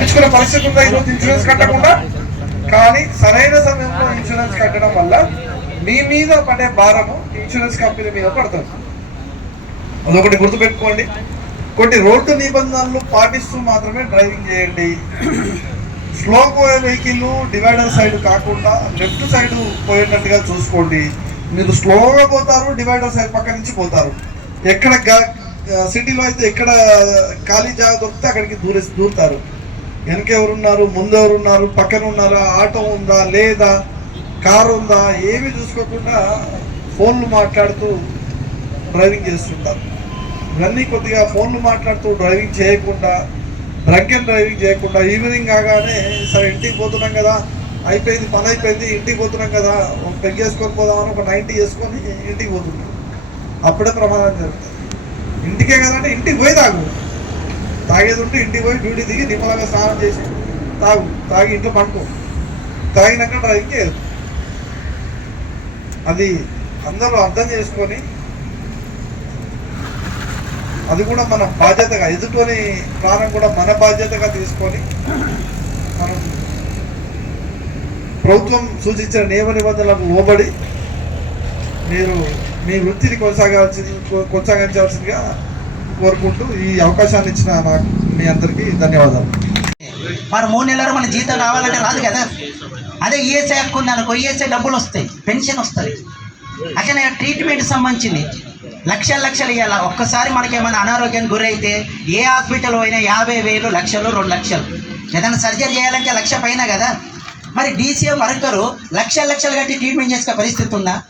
తప్పించుకునే పరిస్థితి ఉందా? ఈరోజు ఇన్సూరెన్స్ కట్టకుండా? కానీ సరైన సమయంలో ఇన్సూరెన్స్ కట్టడం వల్ల మీ మీద పడే భారము ఇన్సూరెన్స్ కంపెనీ మీద పడుతుంది. అదొకటి గుర్తుపెట్టుకోండి. కొన్ని రోడ్డు నిబంధనలు పాటిస్తూ మాత్రమే డ్రైవింగ్ చేయండి. స్లో పోయే వెహికల్ డివైడర్ సైడ్ కాకుండా లెఫ్ట్ సైడ్ పోయేటట్టుగా చూసుకోండి. మీరు స్లోగా పోతారు డివైడర్ సైడ్ పక్క నుంచి పోతారు. ఎక్కడ సిటీలో అయితే ఎక్కడ ఖాళీ జాగా దొరికితే అక్కడికి దూరే దూరుతారు. వెనకెవరున్నారు? ముందెవరున్నారు? ఎవరున్నారు పక్కన ఉన్నారా ఆటో ఉందా? లేదా? కారు ఉందా? ఏమీ చూసుకోకుండా ఫోన్లు మాట్లాడుతూ డ్రైవింగ్ చేస్తుంటారు. ఇవన్నీ కొద్దిగా ఫోన్లు మాట్లాడుతూ డ్రైవింగ్ చేయకుండా డ్రంక్ అండ్ డ్రైవింగ్ చేయకుండా ఈవినింగ్ కాగానే సరే ఇంటికి పోతున్నాం కదా అయిపోయింది పని అయిపోయింది ఇంటికి పోతున్నాం కదా ఒక పెగ్ చేసుకొని పోదామని ఒక నైంటీ వేసుకొని ఇంటికి పోతున్నాం. అప్పుడే ప్రమాదం జరుగుతుంది. ఇంటికే కదంటే ఇంటికి పోయి తాగు. తాగేది ఉంటే ఇంటికి పోయి డ్యూటీ దిగి నిమ్మలాగా స్నానం చేసి తాగు తాగి ఇంట్లో పండుకో. తాగినాక డ్రైవింగ్ చేయదు అది అందరూ అర్థం చేసుకొని అది కూడా మన బాధ్యతగా ఎదుర్కొని ప్రాణం కూడా మన బాధ్యతగా తీసుకొని మనం ప్రభుత్వం సూచించిన నియమ నిబంధనలకు లోబడి మీరు మీ వృత్తిని కొనసాగాల్సి కొనసాగించాల్సిందిగా కోరుకుంటూ ఈ అవకాశాన్ని ఇచ్చిన నాకు మీ అందరికీ ధన్యవాదాలు. మరి మూడు నెలలు మన జీతం రావాలంటే రాదు కదా? అదే ఈఎస్ఐ అనుకున్నాను అనుకో ఈఎస్ఐ డబ్బులు వస్తాయి పెన్షన్ వస్తుంది. అట్లనే ట్రీట్మెంట్ సంబంధించింది. లక్షల లక్షలు ఇవ్వాలి ఒక్కసారి మనకి ఏమైనా అనారోగ్యానికి గురైతే ఏ హాస్పిటల్ పోయినా యాభై వేలు లక్షలు రెండు లక్షలు. ఏదైనా సర్జరీ చేయాలంటే లక్ష పైన కదా? మరి డీసీఎం వర్కరు లక్షల లక్షలు కట్టి ట్రీట్మెంట్ చేసుకునే పరిస్థితి ఉందా?